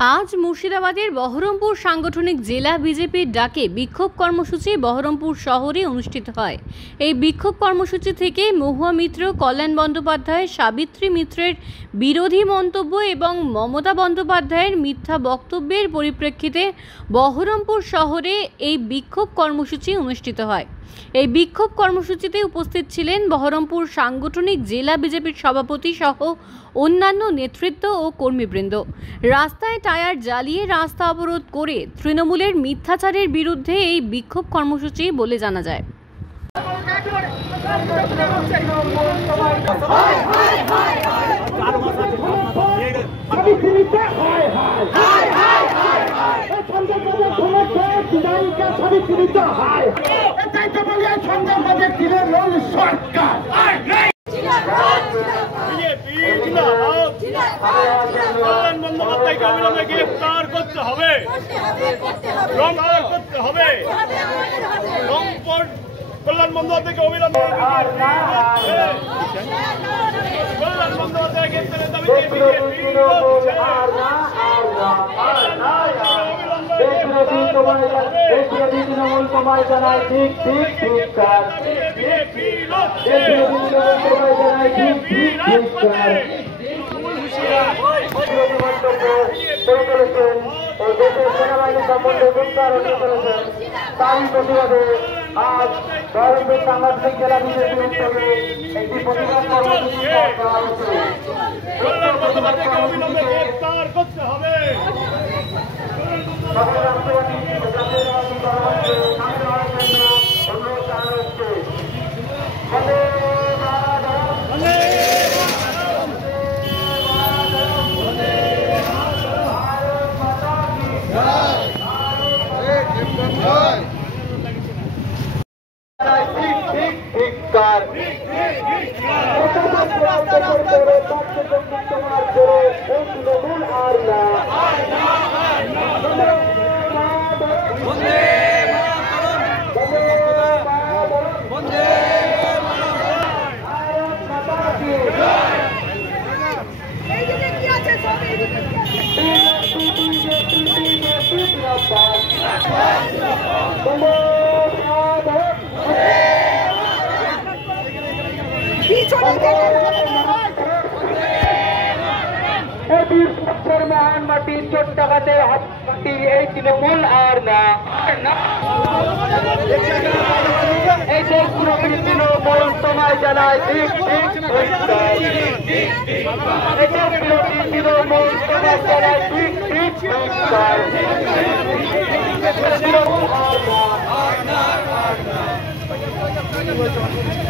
আজ মুর্শিদাবাদের বহরমপুর সাংগঠনিক জেলা বিজেপির ডাকে বিক্ষোভ কর্মসূচি বহরমপুর শহরে অনুষ্ঠিত হয়। এই বিক্ষোভ কর্মসূচি থেকে মহুয়া মিত্র, কল্যাণ বন্দ্যোপাধ্যায়, সাবিত্রী মিত্রের বিরোধী মন্তব্য এবং মমতা বন্দ্যোপাধ্যায়ের মিথ্যা বক্তব্যের পরিপ্রেক্ষিতে বহরমপুর শহরে এই বিক্ষোভ কর্মসূচি অনুষ্ঠিত হয়। এই বিক্ষোভ কর্মসূচিতে উপস্থিত ছিলেন বহরমপুর সাংগঠনিক জেলা বিজেপির সভাপতি সহ অন্যান্য নেতৃত্ব ও কর্মীবৃন্দ। রাস্তায় টায়ার জ্বালিয়ে রাস্তা অবরোধ করে তৃণমূলের মিথ্যাচারের বিরুদ্ধে এই বিক্ষোভ কর্মসূচি বলে জানা যায়। কল্যাণ বন্দ্যোপাধ্যায়কে অবিলম্বে গ্রেফতার করতে হবে, কল্যাণ বন্দ্যোপাধ্যায়কে অবিলম্বে কল্যাণ বন্দ্যোপাধ্যায় গ্রেফতারের দাবিতে তৃণমূল তোমায় জানায় ঠিক ঠিক ঠিক সেনাবাহিনী সম্বন্ধে তারই প্রতিবাদে আজ বহরমপুর সাংগঠনিক জেলা বিজেপির উদ্যোগে একটি প্রতিবাদ কর্মসূচি করা হচ্ছে। মহান মাটির চোট টাকাতে এই তৃণমূল আর না, এই দেশ পুরোপুরি তৃণমূল তোমায় জানায় ঠিক ঠিক তৃণমূল তোমায় জানায় ঠিক ঠিক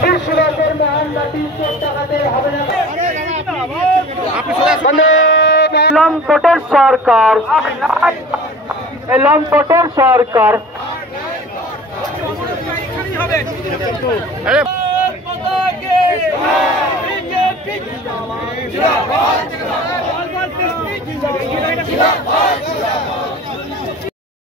ত্রিশুলের মহান মাটির চোট টাকাতে হবে না। লম্পটের সরকার, লম্পটের সরকার